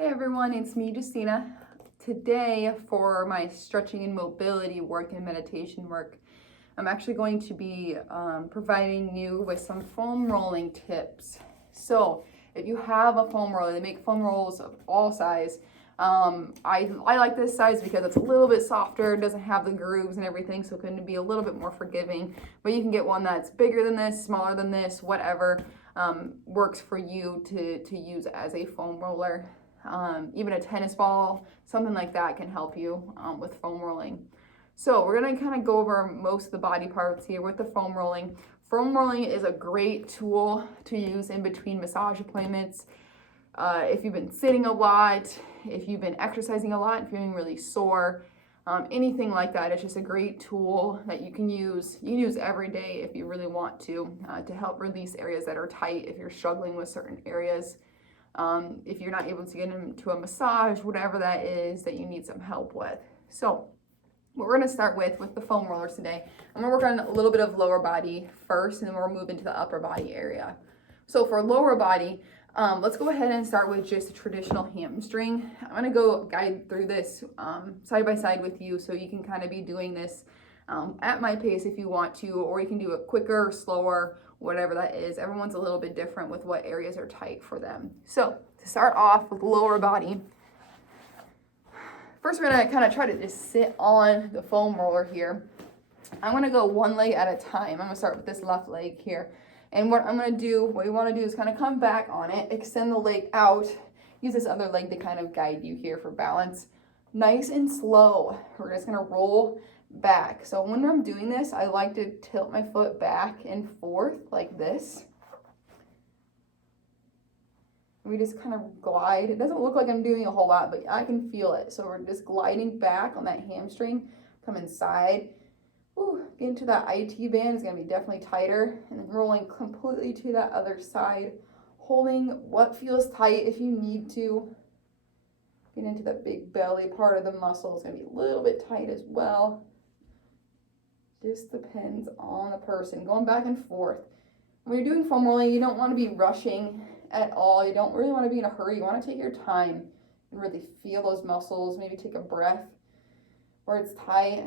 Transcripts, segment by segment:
Hey everyone, it's me, Justina. Today, for my stretching and mobility work and meditation work, I'm actually going to be providing you with some foam rolling tips. So, if you have a foam roller, they make foam rolls of all size. I like this size because it's a little bit softer, doesn't have the grooves and everything, so it can be a little bit more forgiving. But you can get one that's bigger than this, smaller than this, whatever works for you to use as a foam roller. Even a tennis ball, something like that can help you with foam rolling. So we're going to kind of go over most of the body parts here with the foam rolling. Foam rolling is a great tool to use in between massage appointments. If you've been sitting a lot, if you've been exercising a lot, if you're feeling really sore, anything like that, it's just a great tool that you can use. You can use every day if you really want to help release areas that are tight if you're struggling with certain areas. If you're not able to get into a massage, whatever that is that you need some help with. So what we're going to start with the foam rollers today, I'm going to work on a little bit of lower body first, and then we'll move into the upper body area. So for lower body, let's go ahead and start with just a traditional hamstring. I'm going to go guide through this side by side with you, so you can kind of be doing this at my pace if you want to, or you can do it quicker, slower, whatever that is. Everyone's a little bit different with what areas are tight for them. So to start off with lower body, first we're going to kind of try to just sit on the foam roller here. I'm going to go one leg at a time. I'm going to start with this left leg here. And what you want to do is kind of come back on it, extend the leg out, use this other leg to kind of guide you here for balance. Nice and slow. We're just going to roll back. So when I'm doing this, I like to tilt my foot back and forth like this. We just kind of glide. It doesn't look like I'm doing a whole lot, but I can feel it. So we're just gliding back on that hamstring, come inside. Ooh, get into that IT band is going to be definitely tighter, and then rolling completely to that other side, holding what feels tight if you need to. Get into that big belly part of the muscle. It's going to be a little bit tight as well. Just depends on the person. Going back and forth. When you're doing foam rolling, you don't want to be rushing at all. You don't really want to be in a hurry. You want to take your time and really feel those muscles. Maybe take a breath where it's tight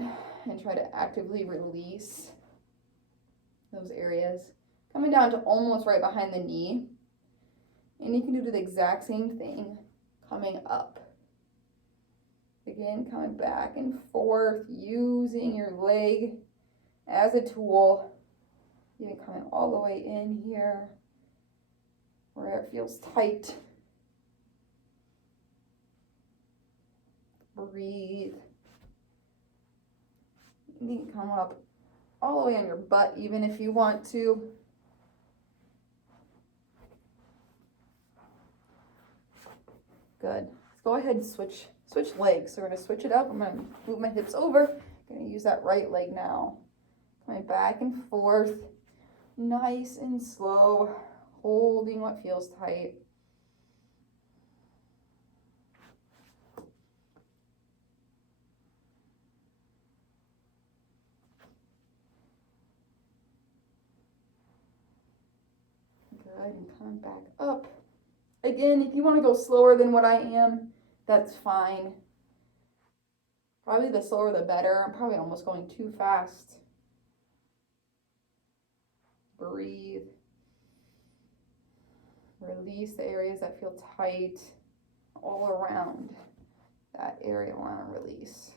and try to actively release those areas. Coming down to almost right behind the knee. And you can do the exact same thing coming up. Again, coming back and forth, using your leg as a tool. Even coming all the way in here where it feels tight. Breathe. You can come up all the way on your butt even if you want to. Good. Let's go ahead and switch legs. So we're going to switch it up. I'm going to move my hips over. I'm going to use that right leg now. Coming back and forth. Nice and slow. Holding what feels tight. Good, and coming back up. Again, if you want to go slower than what I am, that's fine. Probably the slower the better. I'm probably almost going too fast. Breathe. Release the areas that feel tight all around that area I want to release.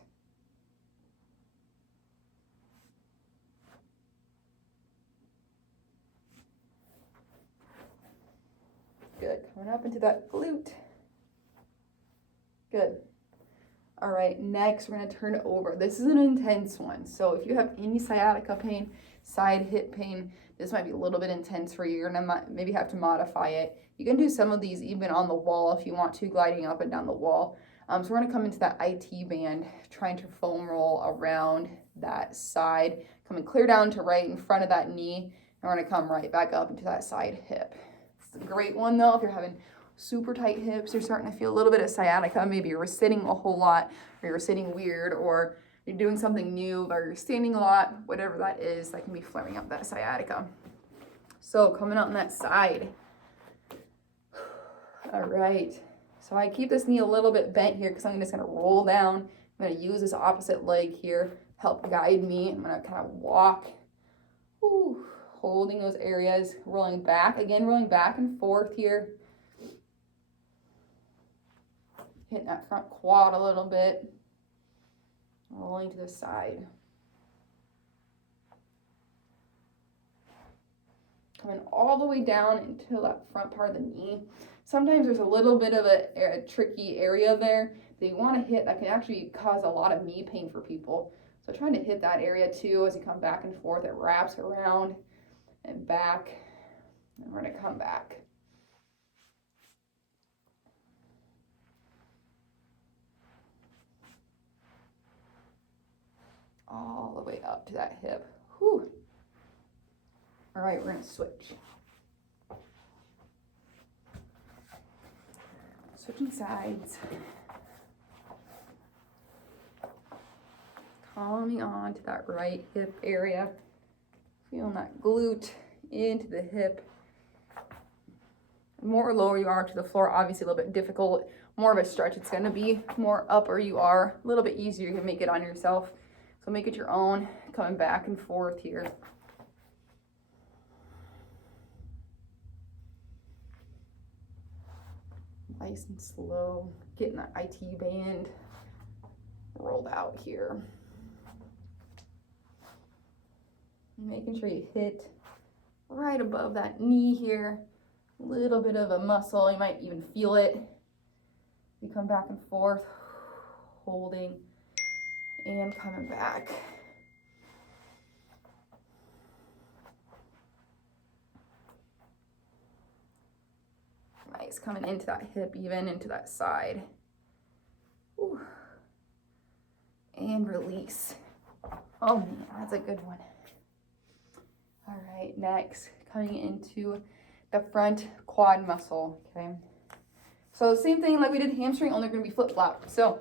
Good. Coming up into that glute. Good. All right, next we're going to turn it over. This is an intense one. So if you have any sciatica pain, side hip pain, this might be a little bit intense for you. You're going to maybe have to modify it. You can do some of these even on the wall if you want to, gliding up and down the wall. So we're going to come into that IT band, trying to foam roll around that side, coming clear down to right in front of that knee, and we're going to come right back up into that side hip. It's a great one though if you're having super tight hips, you're starting to feel a little bit of sciatica, maybe you're sitting a whole lot, or you're sitting weird, or you're doing something new, or you're standing a lot, whatever that is, that can be flaring up that sciatica. So coming up on that side. All right, So I keep this knee a little bit bent here because I'm just gonna roll down. I'm gonna use this opposite leg here, help guide me. I'm gonna kind of walk, holding those areas, rolling back, again, rolling back and forth here. Hitting that front quad a little bit, rolling to the side. Coming all the way down into that front part of the knee. Sometimes there's a little bit of a tricky area there that you want to hit that can actually cause a lot of knee pain for people. So trying to hit that area too as you come back and forth. It wraps around and back, and we're going to come back. All the way up to that hip. Whew. All right, we're going to switch. Switching sides. Coming on to that right hip area. Feeling that glute into the hip. The more lower you are to the floor, obviously a little bit difficult. More of a stretch it's going to be. More upper you are, a little bit easier. You can make it on yourself. So make it your own. Coming back and forth here. Nice and slow, getting that IT band rolled out here. Making sure you hit right above that knee here. A little bit of a muscle, you might even feel it. You come back and forth, holding and coming back. Nice, coming into that hip, even into that side. Ooh. And release. Oh man, that's a good one. All right, next, coming into the front quad muscle, okay? So same thing like we did hamstring, only gonna be flip-flop. So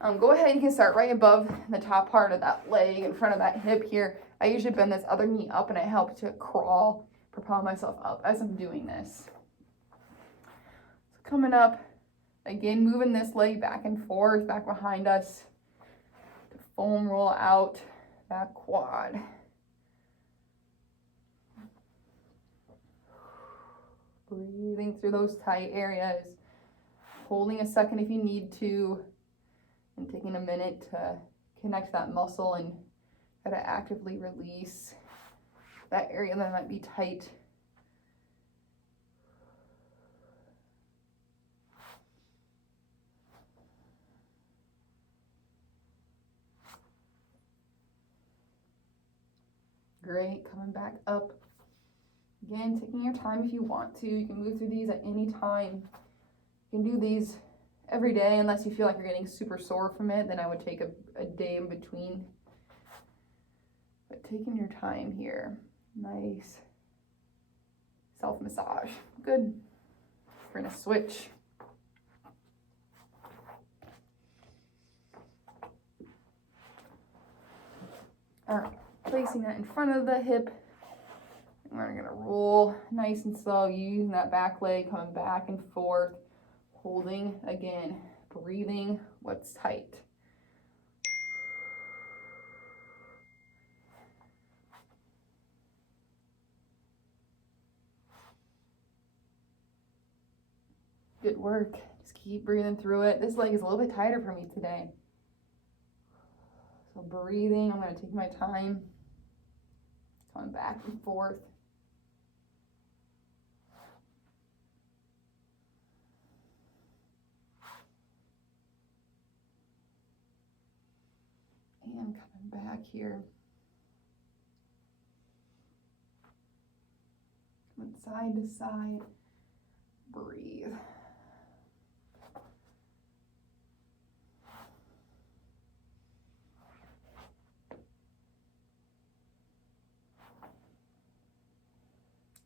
go ahead, you can start right above the top part of that leg in front of that hip here. I usually bend this other knee up and I help to crawl, propel myself up as I'm doing this. Coming up, again, moving this leg back and forth, back behind us to foam roll out that quad. Breathing through those tight areas, holding a second if you need to, and taking a minute to connect that muscle and try to actively release that area that might be tight. Great, coming back up. Again, taking your time if you want to. You can move through these at any time. You can do these every day unless you feel like you're getting super sore from it. Then I would take a day in between. But taking your time here. Nice. Self-massage. Good. We're going to switch. All right. Placing that in front of the hip. And we're gonna roll nice and slow, using that back leg, coming back and forth, holding again, breathing what's tight. Good work. Just keep breathing through it. This leg is a little bit tighter for me today. So breathing, I'm gonna take my time. Coming back and forth. And coming back here. Coming side to side. Breathe.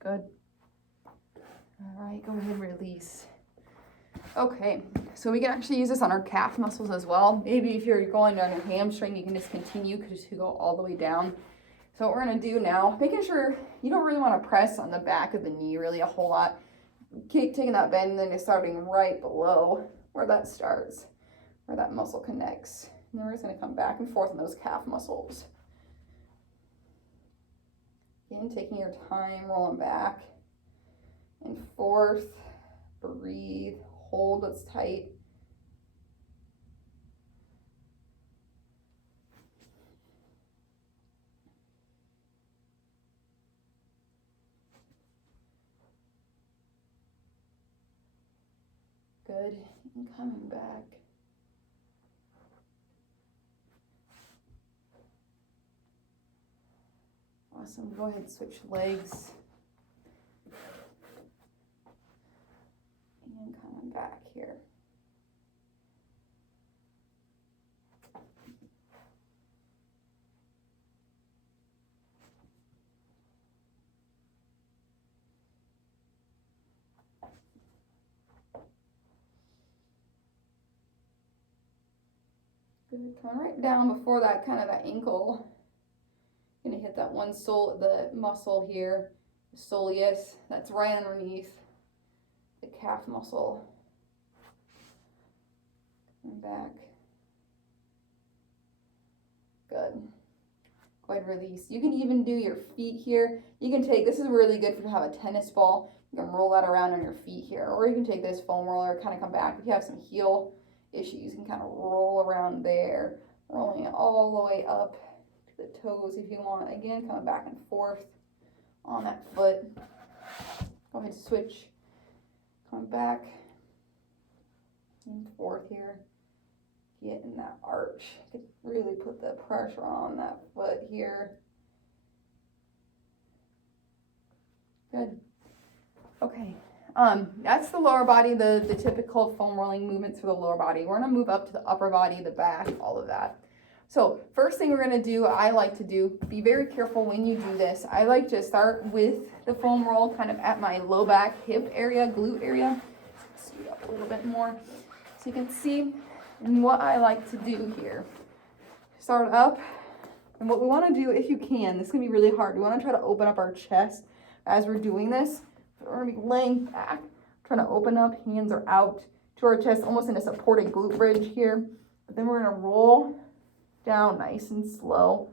Good. All right, go ahead and release. Okay, so we can actually use this on our calf muscles as well. Maybe if you're going down your hamstring, you can just continue to go all the way down. So what we're gonna do now, making sure you don't really wanna press on the back of the knee really a whole lot. keep taking that bend, and then you're starting right below where that starts, where that muscle connects. And then we're just going to come back and forth in those calf muscles. Again, taking your time, rolling back and forth. Breathe, hold what's tight. Good, and coming back. Awesome, go ahead, switch legs. And coming back here. Good, coming right down before that, kind of that ankle. Gonna hit that one the muscle here, the soleus, that's right underneath the calf muscle. And back. Good. Go ahead and release. You can even do your feet here. You can take, this is really good if you have a tennis ball. You can roll that around on your feet here. Or you can take this foam roller, kind of come back. If you have some heel issues, you can kind of roll around there, rolling it all the way up to the toes if you want. Again, coming back and forth on that foot. Go ahead, switch. Come back and forth here. Get in that arch. You can really put the pressure on that foot here. Good. Okay. That's the lower body, the typical foam rolling movements for the lower body. We're gonna move up to the upper body, the back, all of that. So first thing we're gonna do, I like to do, be very careful when you do this. I like to start with the foam roll kind of at my low back, hip area, glute area. Scoot up a little bit more so you can see. And what I like to do here, start up, and what we want to do, if you can, this can be really hard. We want to try to open up our chest as we're doing this. We're going to be laying back, trying to open up, hands are out to our chest, almost in a supported glute bridge here. But then we're going to roll down nice and slow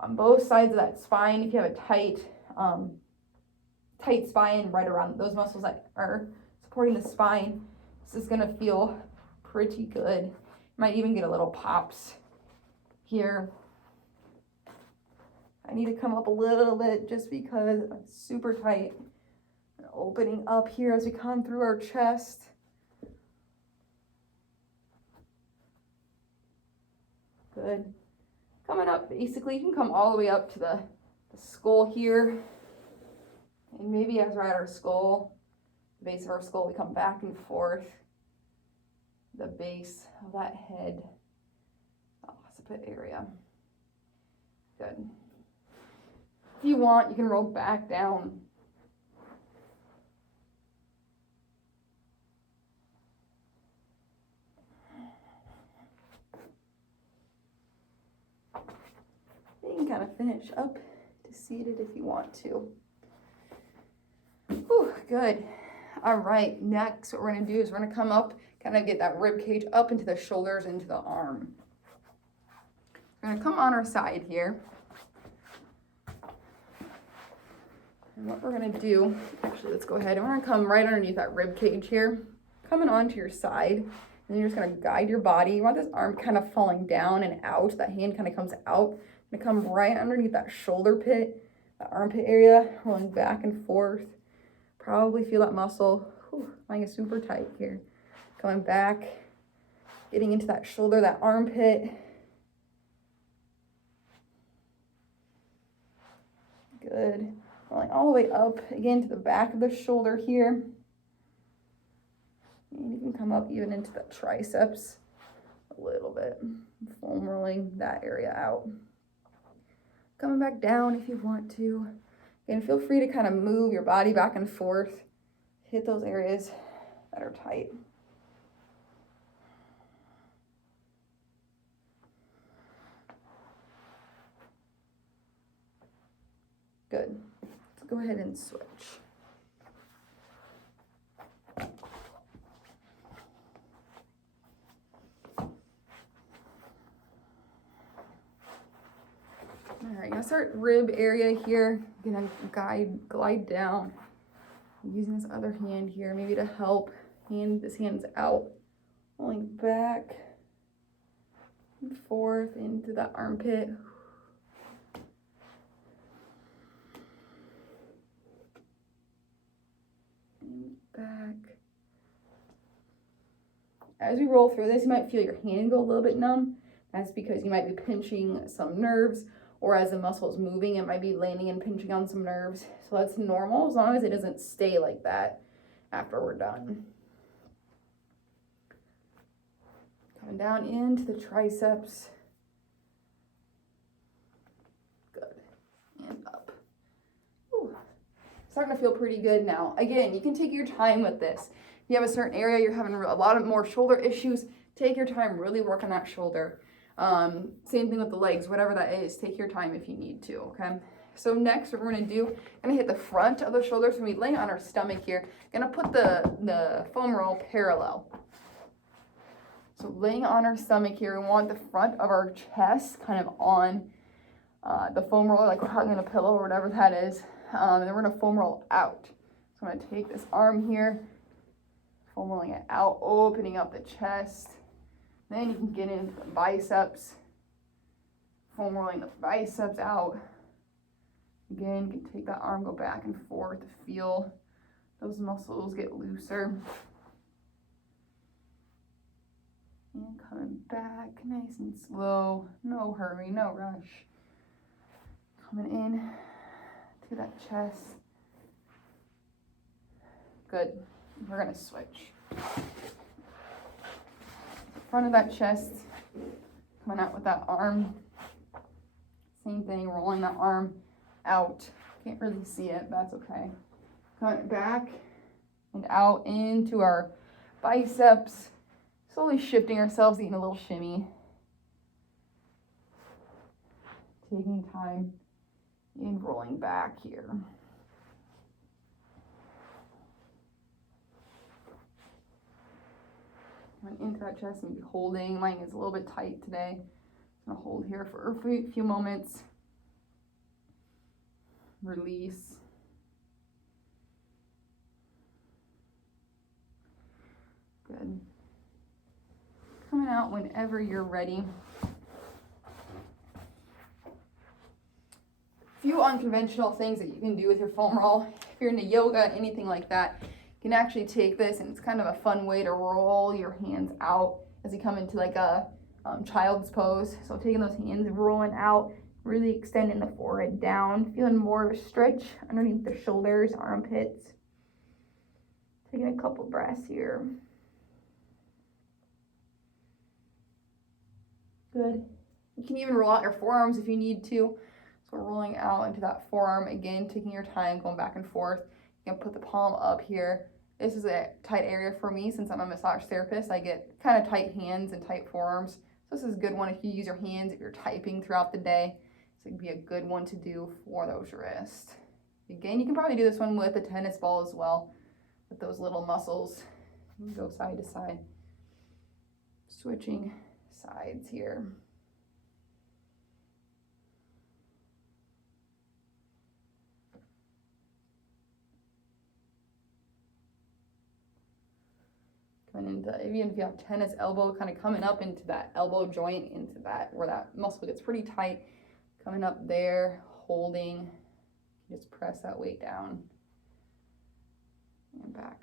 on both sides of that spine. If you have a tight spine right around those muscles that are supporting the spine, this is going to feel pretty good. Might even get a little pops here. I need to come up a little bit just because I'm super tight. Opening up here as we come through our chest. Good. Coming up, basically, you can come all the way up to the skull here. And maybe as we're at our skull, the base of our skull, we come back and forth. The base of that head, the occiput area. Good. If you want, you can roll back down. You can kind of finish up to seated if you want to. Whew, good. All right, next what we're going to do is we're going to come up, kind of get that rib cage up into the shoulders, into the arm. We're going to come on our side here. And what we're going to do, actually, let's go ahead. And we're going to come right underneath that rib cage here, coming onto your side. And then you're just going to guide your body. You want this arm kind of falling down and out. That hand kind of comes out. Going to come right underneath that shoulder pit, that armpit area, rolling back and forth. Probably feel that muscle. Mine is super tight here. Coming back, getting into that shoulder, that armpit. Good. Rolling all the way up again to the back of the shoulder here. And you can come up even into the triceps a little bit. Foam rolling that area out. Coming back down if you want to. Again, feel free to kind of move your body back and forth. Hit those areas that are tight. Good. Let's go ahead and switch. start rib area here. I'm gonna glide down. I'm using this other hand here, maybe to help. This hand's out. Rolling back and forth into the armpit. And back. As we roll through this, you might feel your hand go a little bit numb. That's because you might be pinching some nerves, or as the muscle is moving, it might be landing and pinching on some nerves. So that's normal, as long as it doesn't stay like that after we're done. Coming down into the triceps. Good. And up. Ooh. Starting to feel pretty good now. Again, you can take your time with this. If you have a certain area, you're having a lot of more shoulder issues, take your time, really work on that shoulder. Same thing with the legs, whatever that is, take your time if you need to, okay? So next, what we're gonna do, gonna hit the front of the shoulders. When we lay on our stomach here, gonna put the foam roll parallel. So laying on our stomach here, we want the front of our chest kind of on the foam roller, like we're hugging a pillow or whatever that is. And then we're gonna foam roll out. So I'm gonna take this arm here, foam rolling it out, opening up the chest. Then you can get into the biceps, foam rolling the biceps out. Again, you can take that arm, go back and forth to feel those muscles get looser. And coming back, nice and slow, no hurry, no rush. Coming in to that chest. Good, we're gonna switch. Front of that chest, coming out with that arm. Same thing, rolling that arm out. Can't really see it, but that's okay. Coming back and out into our biceps. Slowly shifting ourselves, eating a little shimmy. Taking time and rolling back here. Coming into that chest and holding. Mine is a little bit tight today. I'm gonna hold here for a few moments. Release. Good. Coming out whenever you're ready. A few unconventional things that you can do with your foam roll. If you're into yoga, anything like that, you can actually take this, and it's kind of a fun way to roll your hands out as you come into like a child's pose. So taking those hands and rolling out, really extending the forehead down, feeling more of a stretch underneath the shoulders, armpits. Taking a couple breaths here. Good. You can even roll out your forearms if you need to. So rolling out into that forearm, again, taking your time, going back and forth. You can put the palm up here. This is a tight area for me since I'm a massage therapist. I get kind of tight hands and tight forearms. So this is a good one if you use your hands, if you're typing throughout the day. So it can be a good one to do for those wrists. Again, you can probably do this one with a tennis ball as well, with those little muscles. You can go side to side. Switching sides here. Coming into, even if you have tennis elbow, kind of coming up into that elbow joint, into that, where that muscle gets pretty tight. Coming up there, holding, just press that weight down and back.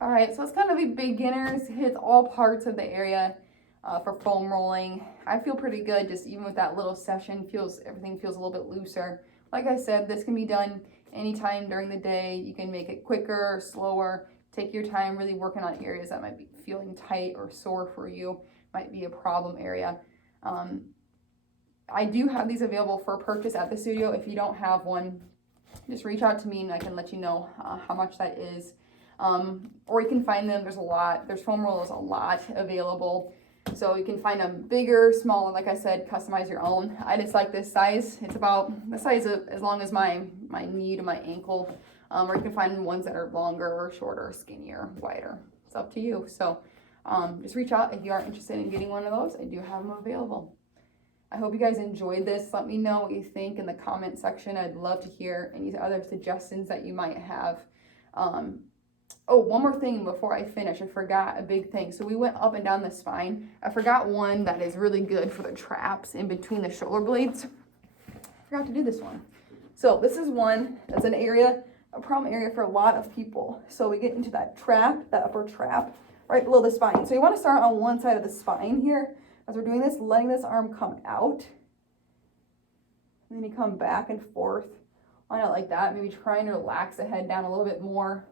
All right, so it's kind of a beginner's, hits all parts of the area for foam rolling. I feel pretty good just even with that little session. Everything feels a little bit looser. Like I said, this can be done anytime during the day. You can make it quicker or slower. Take your time really working on areas that might be feeling tight or sore for you, might be a problem area. I do have these available for purchase at the studio. If you don't have one, just reach out to me and I can let you know how much that is. Or you can find them, there's foam rollers a lot available. So you can find them bigger, smaller, like I said, customize your own. I just like this size. It's about the size of as long as my knee to my ankle. Or you can find ones that are longer or shorter, skinnier, wider. It's up to you. So just reach out if you are interested in getting one of those. I do have them available. I hope you guys enjoyed this. Let me know what you think in the comment section. I'd love to hear any other suggestions that you might have. Oh, one more thing before I finish. I forgot a big thing. So we went up and down the spine. I forgot one that is really good for the traps in between the shoulder blades. I forgot to do this one. So this is one that's a problem area for a lot of people. So we get into that trap, that upper trap, right below the spine. So you want to start on one side of the spine here. As we're doing this, letting this arm come out. And then you come back and forth on it like that. Maybe trying to relax the head down a little bit more.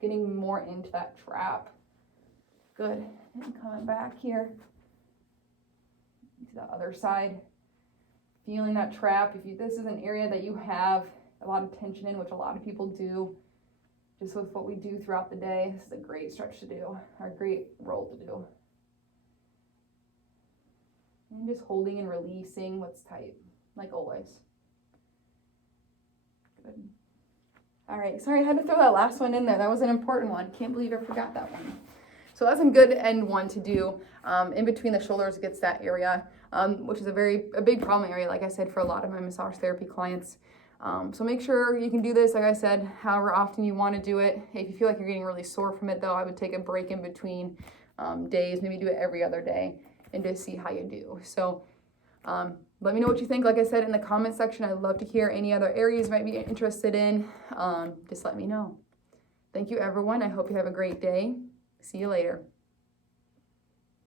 Getting more into that trap. Good. And coming back here to the other side. Feeling that trap. This is an area that you have a lot of tension in, which a lot of people do, just with what we do throughout the day, this is a great stretch to do, or a great roll to do. And just holding and releasing what's tight, like always. Good. All right, sorry, I had to throw that last one in there. That was an important one. Can't believe I forgot that one. So that's a good end one to do. In between the shoulders gets that area, which is a big problem area, like I said, for a lot of my massage therapy clients. So make sure you can do this, like I said, however often you want to do it. If you feel like you're getting really sore from it, though, I would take a break in between days, maybe do it every other day, and just see how you do. So let me know what you think. Like I said, in the comment section, I'd love to hear any other areas you might be interested in. Just let me know. Thank you, everyone. I hope you have a great day. See you later.